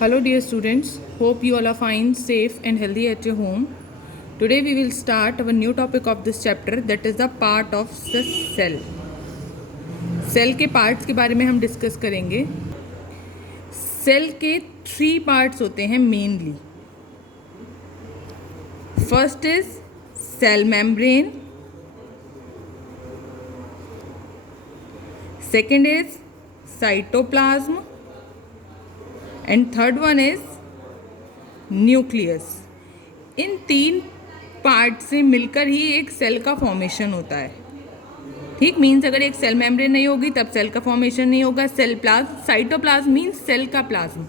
Hello dear students, hope you all are fine, safe and healthy at your home. Today we will start our new topic of this chapter, that is the part of the cell. Cell के parts के बारे में हम discuss करेंगे. Cell के 3 parts होते हैं mainly. First is cell membrane, second is cytoplasm and third one is nucleus. इन 3 पार्ट से मिलकर ही एक सेल का फॉर्मेशन होता है. ठीक, मीन्स अगर एक सेल मेम्ब्रेन नहीं होगी तब सेल का फॉर्मेशन नहीं होगा. Cell plasm, cytoplasm means cell का प्लाज्म,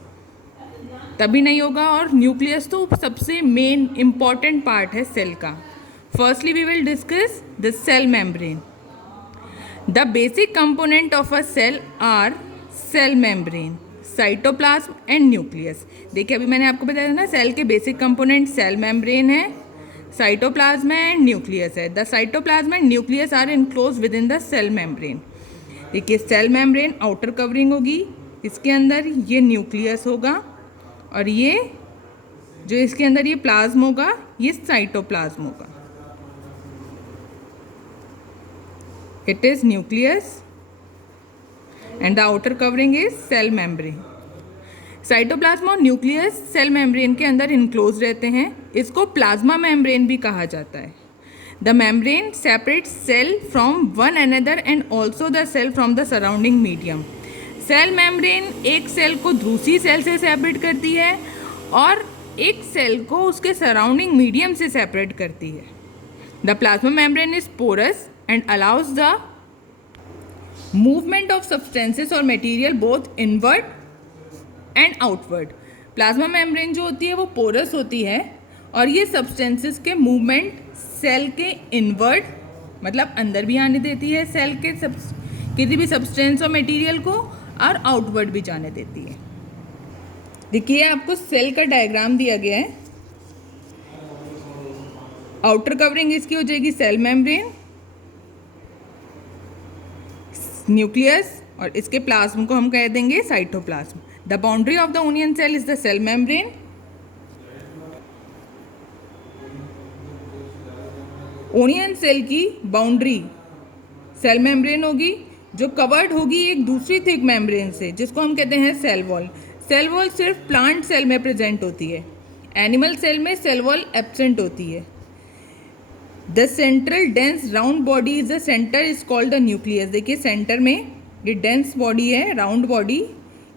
तभी नहीं होगा. और न्यूक्लियस तो सबसे मेन इम्पॉर्टेंट पार्ट है सेल का. Firstly we will discuss the cell membrane. The basic component of a cell are cell membrane, cytoplasm and nucleus. देखिए अभी मैंने आपको बताया था ना, सेल के बेसिक कंपोनेंट सेल मेम्ब्रेन है, साइटोप्लाज्म एंड न्यूक्लियस है. The cytoplasm and nucleus are enclose within the cell membrane. देखिए सेल मेम्ब्रेन आउटर कवरिंग होगी, इसके अंदर ये न्यूक्लियस होगा और ये जो इसके अंदर ये प्लाज्म होगा ये साइटोप्लाज्म होगा. It is nucleus and the outer covering is cell membrane. Cytoplasm और न्यूक्लियस सेल मेम्ब्रेन के अंदर इनक्लोज रहते हैं. इसको प्लाज्मा मेम्ब्रेन भी कहा जाता है. The membrane separates cell from one another and also the cell from the surrounding medium. Cell membrane एक सेल को दूसरी सेल से सेपरेट करती है और एक सेल को उसके सराउंडिंग मीडियम से सेपरेट करती है. The plasma membrane is porous and allows the movement of substances और material both inward and outward. Plasma membrane जो होती है वो पोरस होती है और ये सब्सटेंसेस के मूवमेंट सेल के इनवर्ड मतलब अंदर भी आने देती है सेल के किसी भी सब्सटेंस और मटेरियल को, और आउटवर्ड भी जाने देती है. देखिए आपको सेल का डायग्राम दिया गया है. आउटर कवरिंग इसकी हो जाएगी सेल मेम्ब्रेन, न्यूक्लियस, और इसके प्लाज्म को हम कह देंगे cytoplasm. The boundary of the onion cell is the cell membrane. Onion cell की बाउंड्री सेल मेम्ब्रेन होगी जो कवर्ड होगी एक दूसरी थिक मेम्ब्रेन से, जिसको हम कहते हैं सेल वॉल. सेल वॉल सिर्फ प्लांट सेल में प्रेजेंट होती है, एनिमल सेल में सेल वॉल एब्सेंट होती है. The central dense round body is the center is called the nucleus. देखिए सेंटर में ये डेंस बॉडी है, राउंड बॉडी,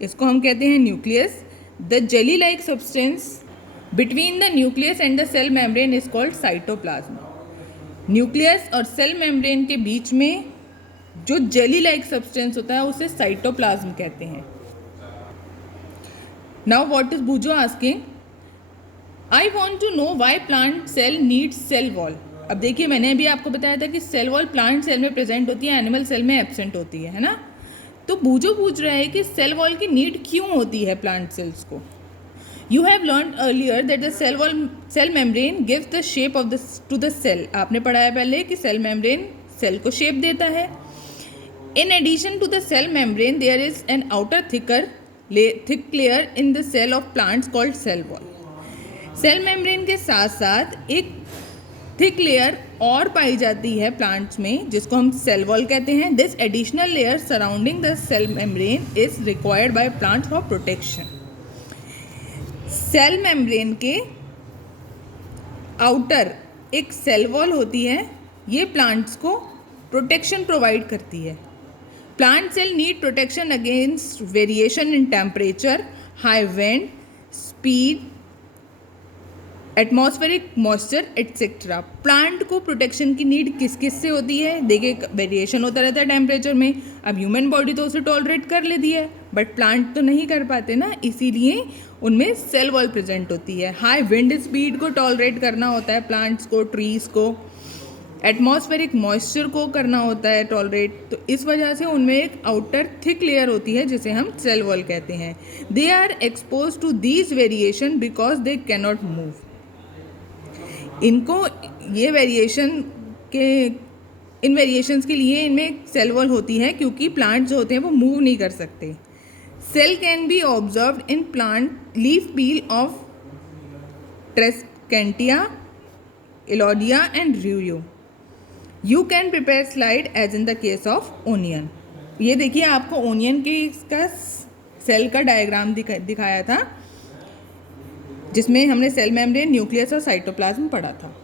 इसको हम कहते हैं nucleus. The jelly like substance between the nucleus and the cell membrane is called cytoplasm. Nucleus और cell membrane के बीच में जो जेली लाइक सब्सटेंस होता है उसे साइटोप्लाज्म कहते हैं. नाउ व्हाट इज बूजो asking, I want to know why plant cell needs cell wall. अब देखिए मैंने अभी आपको बताया था कि सेल वॉल प्लांट सेल में प्रेजेंट होती है, एनिमल सेल में एब्सेंट होती है ना. तो बूजो पूछ रहा है कि सेल वॉल की नीड क्यों होती है प्लांट सेल्स को. You have learn earlier that the cell membrane gives the shape of the to the cell. आपने पढ़ाया पहले कि सेल मेम्ब्रेन सेल को शेप देता है. In addition to the cell membrane there is an outer thick layer in the cell of plants called cell wall. Cell membrane के साथ साथ एक थिक लेयर और पाई जाती है प्लांट्स में, जिसको हम सेल वॉल कहते हैं. This additional layer surrounding the cell membrane is required by plants for protection. Cell membrane के आउटर एक सेल वॉल होती है, ये प्लांट्स को प्रोटेक्शन प्रोवाइड करती है. Plant cell need protection against variation in temperature, high wind speed, atmospheric moisture etcetera. Plant को protection की नीड किस किस से होती है. देखिए वेरिएशन होता रहता है टेम्परेचर में. अब ह्यूमन बॉडी तो उसे टॉलरेट कर लेती है, बट प्लांट तो नहीं कर पाते ना, इसीलिए उनमें सेल वॉल प्रेजेंट होती है. हाई विंड स्पीड को टॉलरेट करना होता है प्लांट्स को, ट्रीज को. एटमॉस्फेरिक मॉइस्चर को करना होता है टॉलरेट. तो इस वजह से उनमें एक आउटर थिक लेयर होती है जिसे हम सेल वॉल कहते हैं. They are expose to these variation because they cannot move. इनको ये वेरिएशन के इन वेरिएशंस के लिए इनमें सेल वॉल होती है क्योंकि प्लांट्स जो होते हैं वो मूव नहीं कर सकते. Cell can be observed in plant leaf peel of Trescantia, Elodia and Ruyo. You can prepare slide as in the case of onion. ये देखिए आपको ओनियन के इसका सेल का डायग्राम दिखाया था जिसमें हमने सेल मेम्ब्रेन, न्यूक्लियस और साइटोप्लाज्म पढ़ा था.